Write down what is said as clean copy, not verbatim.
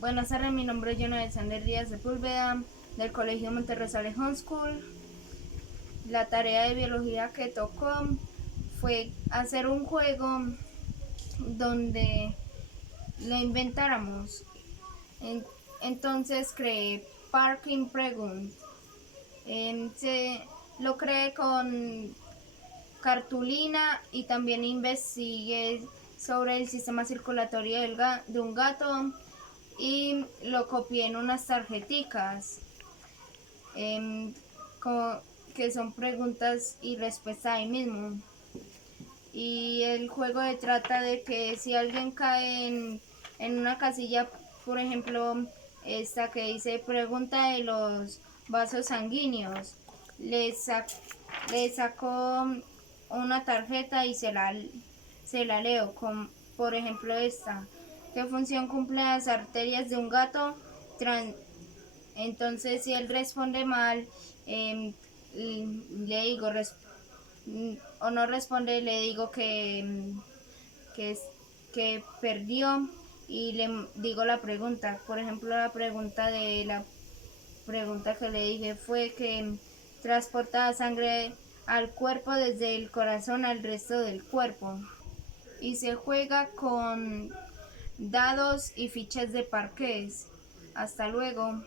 Buenas tardes, mi nombre es Jonah Alexander Díaz Sepúlveda, del Colegio Monterrosales Home School. La tarea de biología que tocó fue hacer un juego donde lo inventáramos. Entonces creé Parking Pregunt. Lo creé con cartulina y también investigué sobre el sistema circulatorio de un gato y lo copié en unas tarjeticas em, que son preguntas y respuestas ahí mismo. Y el juego trata de que si alguien cae en una casilla, por ejemplo, esta que dice pregunta de los vasos sanguíneos, le, le saco una tarjeta y se la leo, con, por ejemplo esta. ¿Qué función cumplen las arterias de un gato? Entonces, si él responde mal, le digo, o no responde, le digo que, que perdió y le digo la pregunta. Por ejemplo, la pregunta que le dije fue que transporta sangre al cuerpo desde el corazón al resto del cuerpo. Y se juega con dados y fichas de parqués. Hasta luego.